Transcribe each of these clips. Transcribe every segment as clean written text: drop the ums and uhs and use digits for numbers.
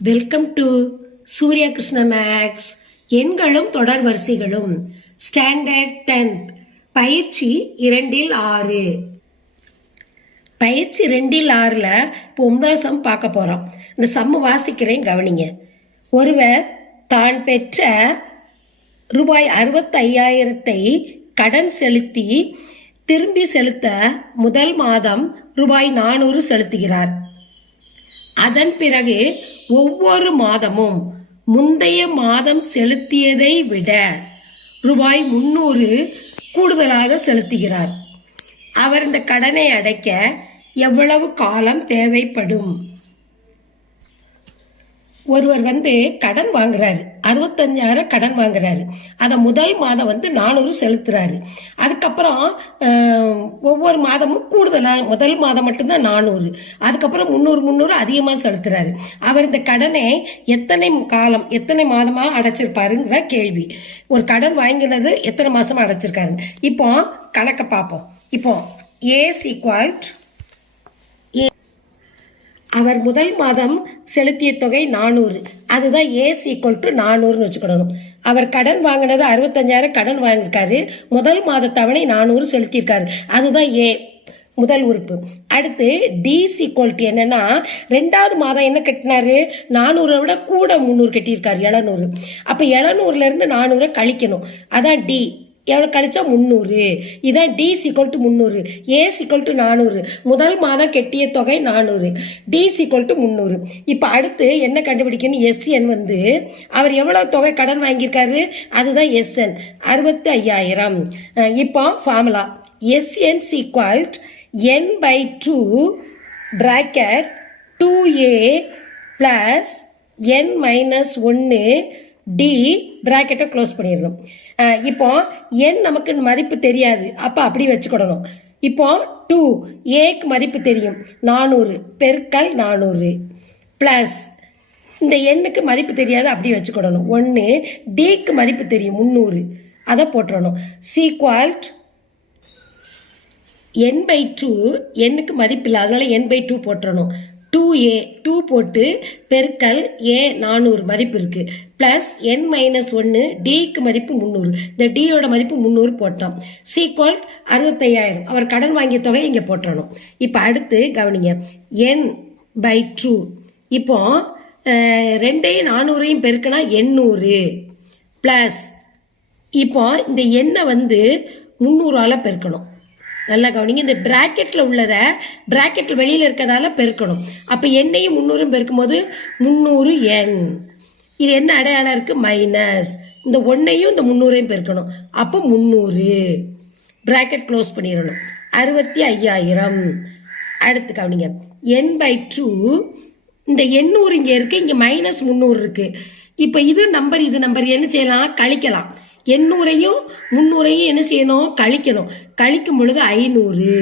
Welcome to Surya Krishna maths. எண்களும் தொடர் வரிசைகளும் standard 10th பயிற்சி 2-6. பயிற்சி 2-6ல் இப்போ 9 சம் பார்க்க போகிறோம். இந்த சம்மு வாசிக்கிறேன், கவனிங்க. ஒருவர் தான் பெற்ற ரூபாய் 65,000 கடன் செலுத்தி திரும்பி செலுத்த முதல் மாதம் ரூபாய் 400 செலுத்துகிறார். அதன் பிறகு ஒவ்வொரு மாதமும் முந்தைய மாதம் செலுத்தியதை விட ரூபாய் 300 கூடுதலாக செலுத்துகிறார். அவர் இந்த கடனை அடைக்க எவ்வளவு காலம் தேவைப்படும்? ஒருவர் கடன் வாங்குறாரு, 65,000 கடன் வாங்குறாரு. அதை முதல் மாதம் 400 செலுத்துறாரு. அதுக்கப்புறம் ஒவ்வொரு மாதமும் கூடுதலாக, முதல் மாதம் மட்டும்தான் 400, அதுக்கப்புறம் 300 அதிகமாக செலுத்துறாரு. அவர் இந்த கடனை எத்தனை காலம், எத்தனை மாதமாக அடைச்சிருப்பாருங்கிற கேள்வி. ஒரு கடன் வாங்கினது எத்தனை மாசமா அடைச்சிருக்காரு. இப்போ கணக்கை பார்ப்போம். இப்போ ஏஸ் ஈக்குவல்ட் அவர் முதல் மாதம் செலுத்திய தொகை 400, அதுதான் ஏஸ் ஈக்குவல் டு 400ன்னு வச்சுக்கிடணும். அவர் கடன் வாங்கினது 65,000 கடன் வாங்கியிருக்காரு, முதல் மாத தவணை 400 செலுத்தியிருக்காரு, அதுதான் ஏ முதல் உறுப்பு. அடுத்து டி ஈக்குவல் டு என்னன்னா, 2வது மாதம் என்ன கட்டினாரு, 400 விட கூட 300 கட்டியிருக்காரு, 700. அப்போ 700லேருந்து 400 கழிக்கணும், அதான் டி. எவ்வளோ கழிச்சா 300. இதான் d equal to 300, a equal to 400. முதல் மாதம் கெட்டிய தொகை 400, டி ஈக்குவல் டு 300. இப்போ அடுத்து என்ன கண்டுபிடிக்கணும்? எஸ்என் அவர் எவ்வளோ தொகை கடன் வாங்கியிருக்காரு, அதுதான் எஸ்என் 65,000. இப்போ formula SN equal n/2 bracket 2a plus n-1 d பிராக்கெட்டை க்ளோஸ் பண்ணிடணும். இப்போ n நமக்கு மதிப்பு தெரியாது, அப்போ அப்படி வச்சுக்கிடணும். இப்போ 2 ஏக்கு மதிப்பு தெரியும், 400 பெருக்கல் 400 ப்ளஸ் இந்த எண்ணுக்கு மதிப்பு தெரியாது, அப்படி வச்சுக்கிடணும். 1 டிக்கு மதிப்பு தெரியும் 300, அதை போட்டுறணும். சீக்வல்ட் n/2, எண்ணுக்கு மதிப்பு இல்லை, அதனால n/2 போட்டுறணும். 2a 2 போட்டு பெருக்கல் a 400 மதிப்பு இருக்கு, பிளஸ் n-1 டிக்கு மதிப்பு 300, இந்த டியோட மதிப்பு 300 போட்டோம். சீக்வல் 65,000 அவர் கடன் வாங்கிய தொகை இங்கே போட்டுறணும். இப்போ அடுத்து கவனிங்க, n/2. இப்போ 2ஐயும் 400ஐயும் பெருக்கினா 800 பிளஸ் இப்போ இந்த எண்ணை 300ஆல பெருக்கணும். நல்லா கவனிங்க, இந்த பிராக்கெட்டில் உள்ளதை பிராக்கெட்டில் வெளியில் இருக்கிறதால பெருக்கணும். அப்போ எண்ணையும் 300 பெருக்கும் போது 300 எண். இது என்ன அடையாளம் இருக்கு? மைனஸ். இந்த 1ஐயும் இந்த 300ஐயும் பெருக்கணும், அப்போ 300 பிராக்கெட் க்ளோஸ் பண்ணிடணும். 65,000. அடுத்து கவனிங்க, n/2. இந்த 800 இங்கே இருக்கு, இங்கே -300 இருக்கு. இப்போ இது நம்பர் என்ன செய்யலாம்? கழிக்கலாம். 800ஐயும் 300ஐயும் என்ன செய்யணும்? கழிக்கணும். கழிக்கும் பொழுது 500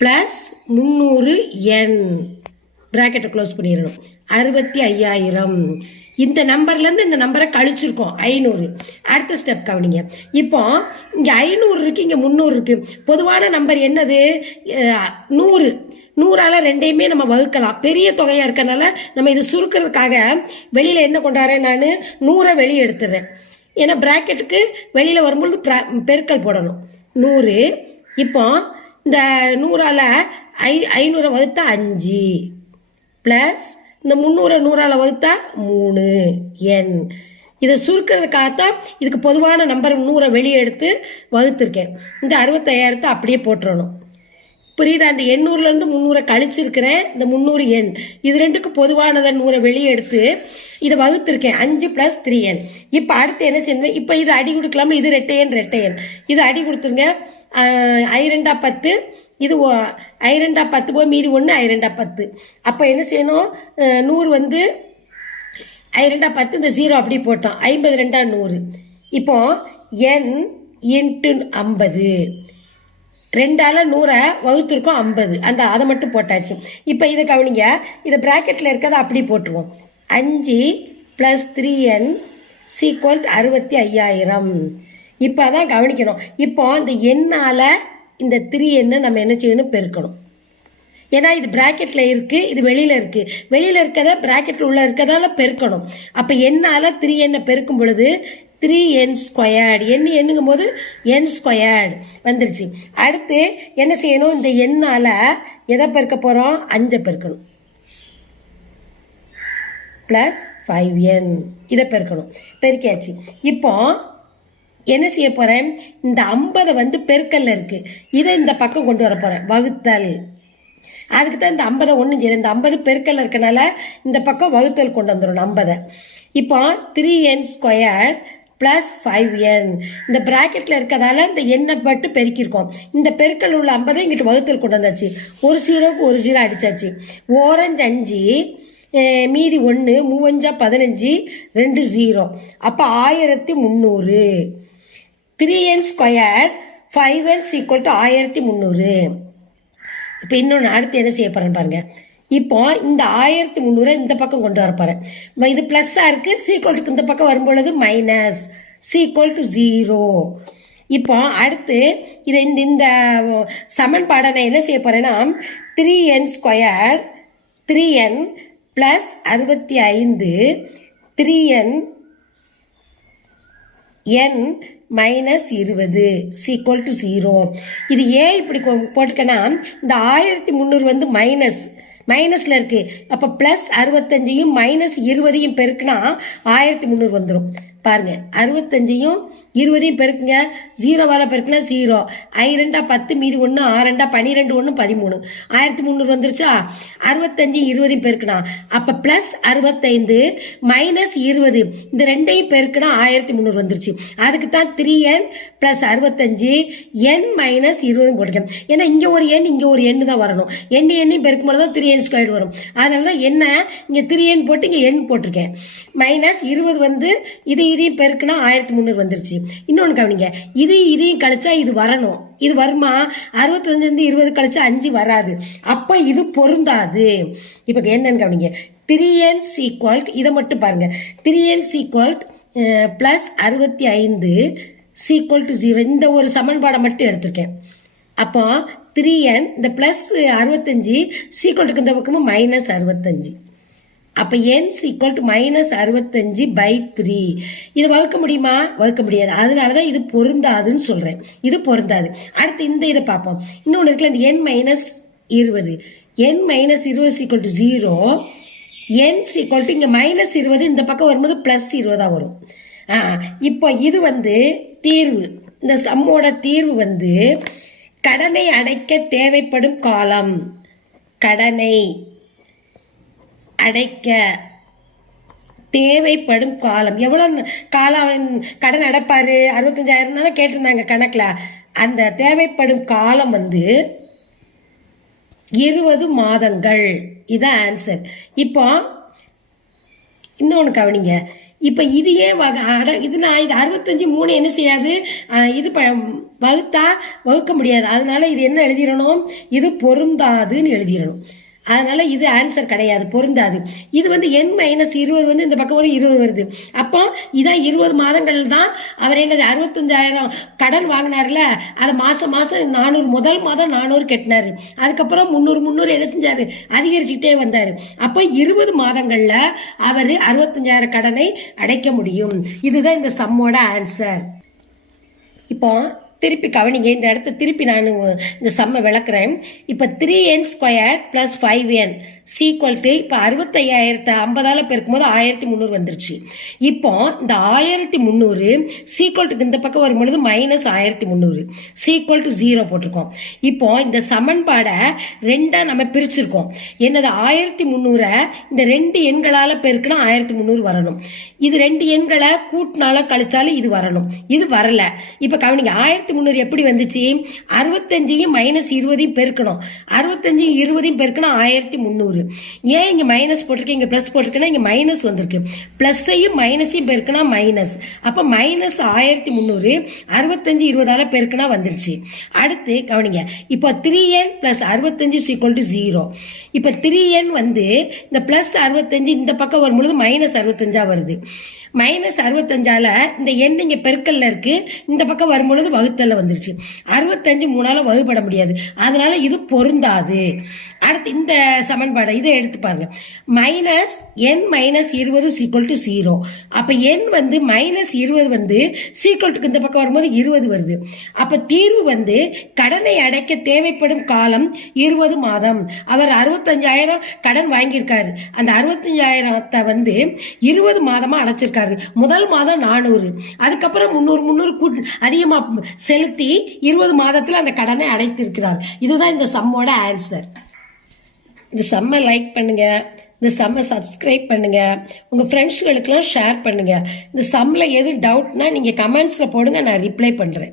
பிளஸ் 300 என் பிராக்கெட்டை க்ளோஸ் பண்ணிடணும். 65,000. இந்த நம்பர்லேருந்து இந்த நம்பரை கழிச்சிருக்கோம் 500. அடுத்த ஸ்டெப் கவனிங்க. இப்போ இங்கே 500 இருக்கு, இங்கே 300 இருக்கு. பொதுவான நம்பர் என்னது? 100. 100ஆல 2ஐயுமே நம்ம வகுக்கலாம். பெரிய தொகையாக இருக்கனால நம்ம இது சுருக்கிறதுக்காக வெளியில் என்ன கொண்டாடுறேன், நான் 100 வெளியே எடுத்துடுறேன். ஏன்னா பிராக்கெட்டுக்கு வெளியில் வரும்பொழுது பெருக்கல் போடணும். 100. இப்போ இந்த 100ஆல 500 வகுத்தா 5 ப்ளஸ் இந்த 300 100ஆல வகுத்தா 3 என். இதை சுருக்கிறதுக்காகத்தான் இதுக்கு பொதுவான நம்பர் 100 வெளியே எடுத்து வகுத்துருக்கேன். இந்த 65,000 அப்படியே போட்டுறணும். புரியுதா? இந்த 800லேருந்து 300 கழிச்சிருக்கிறேன், இந்த 300 எண். இது ரெண்டுக்கு பொதுவானதை 100 வெளியே எடுத்து இதை வகுத்திருக்கேன், 5 + 3n. இப்போ அடுத்து என்ன செய்யணும்? இப்போ இது அடி கொடுக்கலாமா? இது ரெட்டை எண். இது அடி கொடுத்துருங்க. I2 10, இது I2 10 போய் மீதி 1 I2 10. அப்போ என்ன செய்யணும்? 100 I2 10, இந்த 0 அப்படி போட்டோம். 52 100. இப்போ n × 50. 2ஆல 100 வகுத்திருக்கோம் 50, அதை மட்டும் போட்டாச்சு. இப்போ இதை கவனிங்க, இதை பிராக்கெட்டில் இருக்கிறத அப்படி போட்டுருவோம். 5 + 3n = 65,000. இப்போ அதான் கவனிக்கணும். இப்போ இந்த எண்ணால் இந்த 3n நம்ம என்ன செய்யணும்? பெருக்கணும். ஏன்னா இது பிராக்கெட்ல இருக்கு, இது வெளியில இருக்கு. வெளியில இருக்கத பிராக்கெட்ல உள்ள இருக்கதால பெருக்கணும். அப்ப என்னால 3n பெருக்கும் பொழுது 3n ஸ்கொயர்டு, எண்ணுங்கும் போது n ஸ்கொயர்டு வந்துருச்சு. அடுத்து என்ன செய்யணும், இந்த எண்ணால எதை பெருக்க போறோம், 5 பெருக்கணும். பிளஸ் 5n இதை பெருக்கணும். பெருக்கியாச்சு. இப்போ என்ன செய்ய போறேன், இந்த 50 வந்து பெருக்கல்ல இருக்கு, இதை இந்த பக்கம் கொண்டு வர போறேன், வகுத்தல். அதுக்கு தான் இந்த 50 ஒன்றும் செய்யல, இந்த 50 பெருக்கல்ல இருக்கனால இந்த பக்கம் வகுத்தல் கொண்டு வந்துடும் 50. இப்போ 3n ஸ்கொயர் பிளஸ் 5n இந்த பிராக்கெட்ல இருக்கதால இந்த எண்ணை பட்டு பெருக்கியிருக்கோம். இந்த பெருக்கல் உள்ள 50 இங்கிட்டு வகுத்தல் கொண்டு வந்தாச்சு. ஒரு 0க்கு ஒரு 0 அடிச்சாச்சு. ஓரஞ்சு 5, மீதி 1, 3 15, 2 0. அப்போ 1300. 3n square 5n equal to 1300. இப்போ இன்னொன்று அடுத்து என்ன செய்ய போறேன்னு பாருங்க. இப்போ இந்த 1300 இந்த பக்கம் கொண்டு வர போறேன். இது பிளஸ்ஸா இருக்கு, சீக்வல்ட்டுக்கு இந்த பக்கம் வரும்பொழுது மைனஸ், சீக்வல் டு 0. இப்போ அடுத்து இதை இந்த சமன்பாடை நான் என்ன செய்ய போறேன்னா 3n square 3n plus 65 3n n minus 20 equal to 0. இது ஏன் இப்படி போட்டுக்கன்னா இந்த 1300 வந்து மைனஸ்ல இருக்கு. அப்ப பிளஸ் 65யும் மைனஸ் 20யும் பெருக்குனா 1300 வந்துடும். பாருங்க, 65யும் 20யும் பெருக்குங்க, 0வால பெருக்குனா 0, 2 10, மீதி 1, 6 12, 1 13, 1300 வந்துருச்சா. 65 20யும் பெருக்குனா அப்ப பிளஸ் 65 மைனஸ் 20 இந்த ரெண்டையும் பெருக்குனா 1300 வந்துருச்சு. அதுக்கு தான் 3n பிளஸ் 65 n மைனஸ் 20 போட்டுக்கேன். ஏன்னா இங்க ஒரு n இங்க ஒரு n தான் வரணும். எண்ணையும் பெருக்கும் போது தான் 3n ஸ்கொயர் வரும். அதனாலதான் என்ன இங்க 3n போட்டு இங்க n போட்டிருக்கேன். மைனஸ் 20 வந்து இதையும் பெருக்குனா 1300 வந்துருச்சு. இன்னொன்னு கவனிங்க, இதையும் கழிச்சா இது வரணும். இது வருமா, 65 20 கழிச்சா 5 வராது. அப்ப இது பொருந்தாது. இப்ப என்னன்னு கவனிங்க, 3n ஈக்குவல், இதை மட்டும் பாருங்க, 3n equal plus 65 equal to 0. இந்த ஒரு சமன்பாடை மட்டும் எடுத்திருக்கேன். அப்போ 3n இந்த பிளஸ் 65 ஈக்குவல் இந்த பக்கமும் மைனஸ் 65. அப்ப n equal to minus 65 by 3. இது வகுக்க முடியுமா, வகுக்க முடியாது. அதனாலதான் இது பொருந்தாதுன்னு சொல்றேன். இது பொருந்தாது. அடுத்து இந்த இதை பார்ப்போம். இன்னொன்னு இருக்குல்ல, இந்த n minus 20, n minus 20 equal to 0, n equal to இங்க மைனஸ் 20 இந்த பக்கம் வரும்போது பிளஸ் 20 வரும். இப்போ இது வந்து தீர்வு. இந்த சம்மோட தீர்வு வந்து கடனை அடைக்க தேவைப்படும் காலம், கடனை அடைக்க தேவைப்படும் காலம் எவ்வளவு காலம் கடன் அடைப்பாரு, 65,000 தானே கேட்டிருந்தாங்க கணக்குல. அந்த தேவைப்படும் காலம் வந்து 20 மாதங்கள். இதான் ஆன்சர். இப்போ இன்னொன்று கவனிங்க, இப்ப இது ஏன் இது நான் இது 65 3 என்ன செய்யாது, இது வகுத்தா வகுக்க முடியாது. அதனால இது என்ன எழுதிடணும், இது பொருந்தாதுன்னு எழுதிடணும். அதனால இது ஆன்சர் கிடையாது, பொருந்தாது. இது வந்து n மைனஸ் 20 வந்து இந்த பக்கம் ஒரு 20 வருது. அப்போ இதான் 20 மாதங்கள் தான் அவர் என்னது 65,000 கடன் வாங்கினார்ல, அதை மாசம் 400, முதல் மாதம் 400 கட்டினாரு. அதுக்கப்புறம் 300 என்ன செஞ்சாரு, அதிகரிச்சுக்கிட்டே வந்தாரு. அப்போ 20 மாதங்கள்ல அவர் 65,000 கடனை அடைக்க முடியும். இதுதான் இந்த சம்மோட ஆன்சர். இப்போ திருப்பி கவனிங்க, இந்த இடத்த திருப்பி நான் இந்த சம்மை விளக்குறேன். இப்போ 3n square plus 5n sequel to இப்போ 65,050 பெருக்கும் போது 1300 வந்துருச்சு. இப்போ இந்த 1300 சீக்வல்ட்டுக்கு இந்த பக்கம் வரும்பொழுது மைனஸ் 1300 சீக்வல் டு 0 போட்டிருக்கோம். இப்போ இந்த சமன்பாடை ரெண்டா நம்ம பிரிச்சிருக்கோம். என்னது 1300 இந்த ரெண்டு எண்களால பெருக்குனா 1300 வரணும். இது ரெண்டு எண்களை கூட்டினால கழிச்சாலும் இது வரணும். இது வரல. இப்ப கவனிங்க, 1300 எப்படி வந்துச்சு, 65 மைனஸ் 20 பெருக்கணும். 65 20 பெருக்கணும் 1300. ஏன் இங்க மைனஸ் போட்டிருக்கேன், இங்க பிளஸ் போட்டிருக்கேன்னா இங்க மைனஸ் வந்திருக்கு. பிளஸ்ஸையும் மைனஸையும் பெருக்கினா மைனஸ். அப்ப மைனஸ் 1300 65 20 பெருக்கினா வந்துருச்சு. அடுத்து கவனிங்க, இப்போ 3n பிளஸ் 65 ஈக்குவல் டு 0. இப்போ 3n வந்து இந்த பிளஸ் 65 இந்த பக்கம் வரும்பொழுது மைனஸ் 65 வருது. மைனஸ் 65ஆல இந்த எண் இங்க பெருக்கல்ல இருக்கு, இந்த பக்கம் வரும்பொழுது வகுத்தல்ல வந்துருச்சு. 65 3ஆல வகுப்பட முடியாது. அதனால இது பொருந்தாது. அடுத்து இந்த சமன்பாடு இதை எடுத்து பாருங்க. Minus n minus 20 equal to 0. அப்ப என் வந்து மைனஸ் 20 வந்து சீக்வல் டு இந்த பக்கம் வரும்போது 20 வருது. அப்ப தீர்வு வந்து கடனை அடைக்க தேவைப்படும் காலம் 20 மாதம். அவர் 65,000 கடன் வாங்கியிருக்காரு. அந்த 65,000 வந்து 20 மாதமா அடைச்சிருக்காரு. முதல் மாதம் 400, அதுக்கப்புறம் 300 அதிகமா செலுத்தி 20 மாதத்துல அந்த கடனை அடைத்திருக்கிறார். இதுதான் இந்த சம்மோட ஆன்சர். இந்த சம்மை லைக் பண்ணுங்க, இந்த சம்மை சப்ஸ்கிரைப் பண்ணுங்க, உங்க ஃப்ரெண்ட்ஸ்களுக்கெல்லாம் ஷேர் பண்ணுங்க. இந்த சம்மில் எதுவும் டவுட்னா நீங்க கமெண்ட்ஸ்ல போடுங்க, நான் ரிப்ளை பண்றேன்.